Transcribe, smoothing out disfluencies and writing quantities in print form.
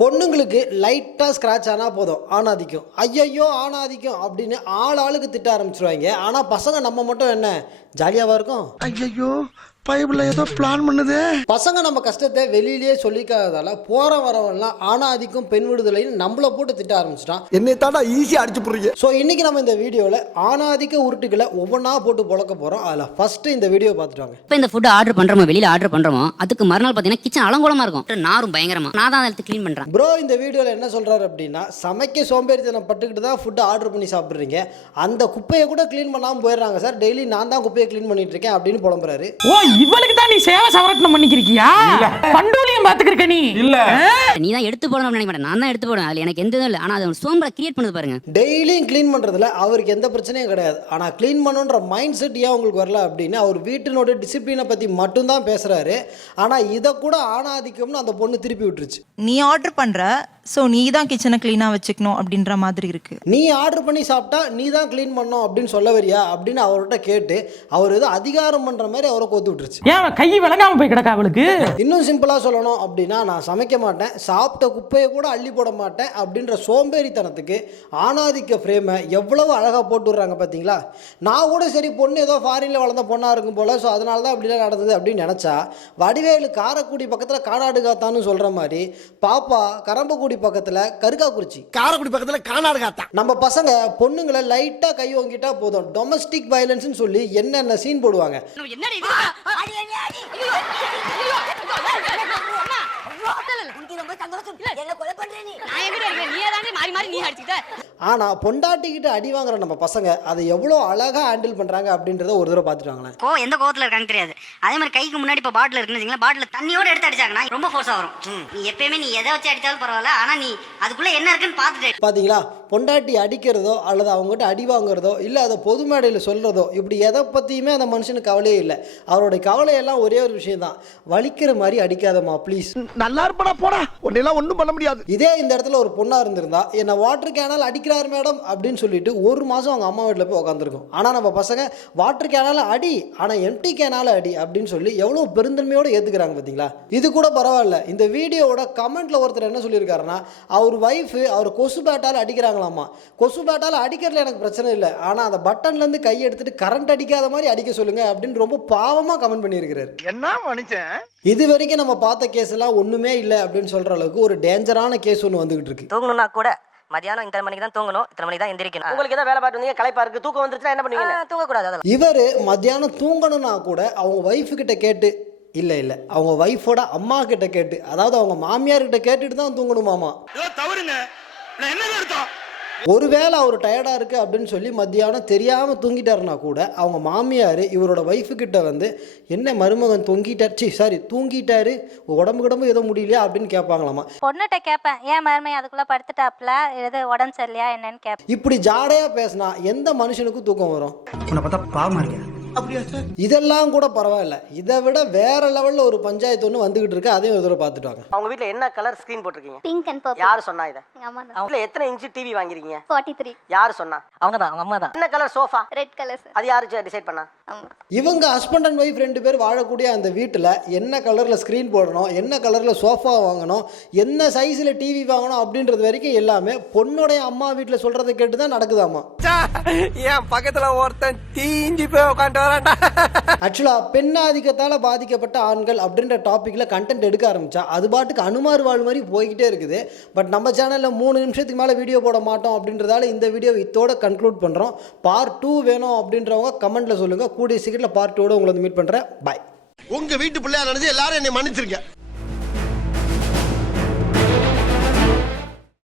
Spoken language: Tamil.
பொண்ணுங்களுக்கு லைட்டாக ஸ்க்ராட்ச் ஆனால் போதும் ஆணாதிக்கும், ஐயையோ ஆணாதிக்கும் அப்படின்னு ஆளுக்கு திட்ட ஆரம்பிச்சிருவாங்க. ஆனால் பசங்க நம்ம மட்டும் என்ன ஜாலியாவா இருக்கும்? ஐயோ பைபிள்ல ஏதோ பிளான் பண்ணுது. பசங்க நம்ம கஷ்டத்தை வெளியிலேயே சொல்லிக்காததால போற வரவெல்லாம் ஆணாதிக்கும் பெண் விடுதலைன்னு நம்மளை போட்டு திட்ட ஆரம்பிச்சிட்டான். என்னை தாண்டா ஈஸியா அடிச்சு போடுறீங்க. ஸோ இன்னைக்கு நம்ம இந்த வீடியோவில் ஆணாதிக்க உருட்டுகளை ஒவ்வொன்றா போட்டு பொழக்க போகிறோம். அதில் ஃபர்ஸ்ட் இந்த வீடியோ பார்த்துட்டாங்க. இப்போ இந்த ஃபுட் ஆர்டர் பண்ணுறோமோ வெளியில் ஆர்டர் பண்ணுறோமோ அதுக்கு மறுநாள் பார்த்தீங்கன்னா கிச்சன் அலங்கோலமாக இருக்கும், நாரும் பயங்கரமா. நான் தான் எடுத்து க்ளீன் பண்ணுறேன். ப்ரோ இந்த வீடியோவில் என்ன சொல்கிறாரு அப்படின்னா, சமைக்க சோம்பேறித்தனம் பட்டுக்கிட்டு தான் ஃபுட்டு ஆர்டர் பண்ணி சாப்பிட்றீங்க, அந்த குப்பையை கூட க்ளீன் பண்ணாமல் போயிடுறாங்க சார், டெய்லி நான் தான் குப்பையை க்ளீன் பண்ணிட்டு இருக்கேன் அப்படின்னு புலம்புறாரு. ஓ இவளுக்கு தான் நீ சேவை சவரட்னம் பண்ணிக்கிறியா? பண்டூலியம் பாத்துக்கிருக்க நீ இல்ல, நீ தான் எடுத்து போடணும்னு நினைக்க மாட்டேன், நான் தான் எடுத்து போடுவேன். அதில் எனக்கு எந்த இதுவும் இல்லை. ஆனால் அது சோம்பலை கிரியேட் பண்ணுது பாருங்க. டெய்லியும் க்ளீன் பண்ணுறதுல அவருக்கு எந்த பிரச்சனையும் கிடையாது. ஆனால் க்ளீன் பண்ணுன்ற மைண்ட் செட் ஏன் உங்களுக்கு வரல அப்படின்னு அவர் வீட்டினோட டிசிப்ளினை பற்றி மட்டும்தான் பேசுகிறாரு. ஆனால் இதை கூட ஆணாதிக்கம்னு அந்த பொண்ணு திருப்பி விட்டுருச்சு. நீ ஆர்டர் பண்ற, ஸோ நீ தான் கிச்சனை க்ளீனாக வச்சுக்கணும் அப்படின்ற மாதிரி இருக்கு. நீ ஆர்டர் பண்ணி சாப்பிட்டா நீ தான் க்ளீன் பண்ணணும் அப்படின்னு சொல்ல வரியா அப்படின்னு அவர்கிட்ட கேட்டு அவர் ஏதோ அதிகாரம் பண்ணுற மாதிரி அவரை கோத்து விட்டுருச்சு. ஏன் கை விளங்காம போய் கிடக்கா அவளுக்கு? இன்னும் சிம்பிளாக சொல்லணும் அப்படின்னா, நான் சமைக்க மாட்டேன், சாப்பிட்ட குப்பையை கூட அள்ளி போட மாட்டேன் அப்படின்ற சோம்பேறித்தனத்துக்கு ஆணாதிக்க ஃப்ரேமை எவ்வளவு அழகாக போட்டு விட்றாங்க பார்த்தீங்களா? நான் கூட சரி பொண்ணு ஏதோ ஃபாரினில் வளர்ந்த பொண்ணாக இருக்கும் போல், ஸோ அதனால தான் அப்படிலாம் நடந்தது அப்படின்னு நினச்சா, வடிவேலு காரைக்குடி பக்கத்தில் கானாடு காத்தான்னு சொல்கிற மாதிரி பாப்பா கரம்பக்குடி பக்கத்தில் கருக்காக்குறிச்சி, காரைக்குடி பக்கத்துல கானாடு காத்தா. நம்ம பசங்க பொண்ணுங்களை லைட்டாக கை வாங்கிட்டா போதும் டொமஸ்டிக் வயலன்ஸ்னு சொல்லி என்னென்ன சீன் போடுவாங்க. ஆனா பொண்டாட்டிக்கிட்ட அடி வாங்குற நம்ம பசங்க அதை எவ்வளவு அழகா ஹேண்டில் பண்றாங்க அப்படின்றத ஒரு தடவை பார்த்துட்டாங்களேன். எந்த கோவத்தில் இருக்காங்க தெரியாது. அதே மாதிரி கைக்கு முன்னாடி இப்போ பாட்டில் இருக்குன்னு பாட்டில் தண்ணியோட எடுத்து அடிச்சாங்கன்னா ரொம்ப ஃபோர்ஸாக வரும். நீ எப்பயுமே நீ எதை வச்சு அடித்தாலும் பரவாயில்ல, ஆனால் நீ அதுக்குள்ள என்ன இருக்குன்னு பார்த்துட்டு பாத்தீங்களா, பொண்டாட்டி அடிக்கிறதோ அல்லது அவங்ககிட்ட அடி வாங்குறதோ இல்லை அதை பொது மேடையில் சொல்றதோ இப்படி எதை பற்றியுமே அந்த மனுஷனுக்கு கவலையே இல்லை. அவருடைய கவலையெல்லாம் ஒரே ஒரு விஷயம் தான், வலிக்கிற மாதிரி அடிக்காதம்மா ப்ளீஸ். நல்லா இருப்படா போடா, உன்னெல்லாம் ஒன்றும் பண்ண முடியாது. இதே இந்த இடத்துல ஒரு பொண்ணா இருந்திருந்தா என்ன வாட்டர் கேனால் அடிக்கிறார் மேடம் அப்படின்னு சொல்லிட்டு ஒரு மாதம் அவங்க அம்மா வீட்டில் போய் உட்காந்துருக்கும். ஆனால் நம்ம பசங்க வாட்டர் கேனால் அடி, ஆனால் எம்டி கேனால் அடி அப்படின்னு சொல்லி எவ்வளோ பெருந்தன்மையோடு ஏற்றுக்கிறாங்க பார்த்தீங்களா? இது கூட பரவாயில்ல. இந்த வீடியோவோட கமெண்ட்ல ஒருத்தர் என்ன சொல்லியிருக்காருன்னா, அவர் ஒய்ஃபு அவர் கொசு பேட்டால் அடிக்கிறாங்களாமா. கொசு பேட்டால் அடிக்கிறதுல எனக்கு பிரச்சனை இல்லை, ஆனால் அந்த பட்டன்லேருந்து கை எடுத்துட்டு கரண்ட் அடிக்காத மாதிரி அடிக்க சொல்லுங்க அப்படின்னு ரொம்ப பாவமாக கமெண்ட் பண்ணியிருக்கிறாரு. என்ன மனுஷன்? இது வரைக்கும் நம்ம பார்த்த கேஸ் எல்லாம் ஒன்றுமே இல்லை அப்படின்னு சொல்கிற அளவுக்கு ஒரு டேஞ்சரான கேஸ் ஒன்று வந்துகிட்டு இருக்கு. தூங்கணும்னா கூட மதியானம் இத்தனை மணிக்கு தான் தூங்கணும், இத்தனை மணிக்கு தான் எந்திரிக்கணும். உங்களுக்கு ஏதாவது வேலை பார்த்து வந்தீங்க, களைப்பா இருக்கு, தூக்கம் வந்துருச்சுன்னா என்ன பண்ணுவீங்க? தூங்கக்கூடாது. அதெல்லாம் இவர் மத்தியானம் தூங்கணும்னா கூட அவங்க ஒய்ஃபு கிட்ட கேட்டு இல்லை அவங்க ஒய்ஃபோட அம்மா கிட்ட கேட்டு, அதாவது அவங்க மாமியார் கிட்ட கேட்டுட்டு தான் தூங்கணுமாமா. ஒருவேளை அவர் டயர்டாக இருக்குது அப்படின்னு சொல்லி மத்தியானம் தெரியாமல் தூங்கிட்டாருனா கூட அவங்க மாமியார் இவரோட ஒய்ஃபு கிட்ட வந்து, என்ன மருமகன் தூங்கிட்டாரு, உடம்பு ஏதோ முடியலையா அப்படின்னு கேட்பாங்களாமா. பொண்ணுகிட்ட கேட்பேன், ஏன் மருமை அதுக்குள்ளே படுத்துட்டாப்ல, எது உடம்பு சரியில்லையா என்னன்னு கேட்பேன். இப்படி ஜாடையாக பேசினா எந்த மனுஷனுக்கும் தூக்கம் வரும்? உன்னை பார்த்தா பாவமா இருக்கேன். இதெல்லாம் கூட பரவாயில்ல, இதை விட வேற லெவல்ல ஒரு பஞ்சாயத்து ஒன்று வந்துகிட்டு இருக்கு. அதையும் ஒரு தடவை பார்த்துட்டாங்க. அவங்க வீட்ல என்ன கலர் ஸ்கிரீன் போட்டிருக்கீங்க? Pink and purple. யார் சொன்னா இத? எங்க அம்மா தான். அவங்க எத்தனை இன்ச் டிவி வாங்கிருக்கீங்க? 43. யார் சொன்னா? அவங்க தான், அவங்க அம்மா தான். என்ன colour sofa? Red colour sir. அது யாரு டிசைட் பண்ணா? இவங்க ஹஸ்பண்ட் அண்ட் ஒய்ஃப் ரெண்டு பேர் வாழக்கூடிய அந்த வீட்டில் என்ன கலரில் ஸ்க்ரீன் போடணும், என்ன கலரில் சோஃபா வாங்கணும், என்ன சைஸில் டிவி வாங்கணும் அப்படின்றது வரைக்கும் எல்லாமே பொண்ணுடைய அம்மா வீட்டில் சொல்கிறத கேட்டு தான் நடக்குதாமா. என் பக்கத்துல ஒருத்தன் தீஞ்சி போய் உட்காந்து வரான்டா. ஆக்சுவலாக பெண்ணாதிக்கத்தால் பாதிக்கப்பட்ட ஆண்கள் அப்படின்ற டாப்பிக்கில் கண்டென்ட் எடுக்க ஆரம்பித்தா அது பாட்டுக்கு அனுமார் வாழ் மாதிரி போய்கிட்டே இருக்குது. பட் நம்ம சேனலில் 3 நிமிஷத்துக்கு மேலே வீடியோ போட மாட்டோம் அப்படின்றதால இந்த வீடியோ இதோட கன்க்ளூட் பண்ணுறோம். பார்ட் 2 வேணும் அப்படின்றவங்க கமெண்ட்டில் சொல்லுங்கள். கூடிய சீக்கிரத்தில் பார்ட் 2 உங்களை மீட் பண்ணுறேன். பாய். உங்க வீட்டு பிள்ளையா நினைச்சு எல்லாரும் என்னை மன்னிச்சிருக்க.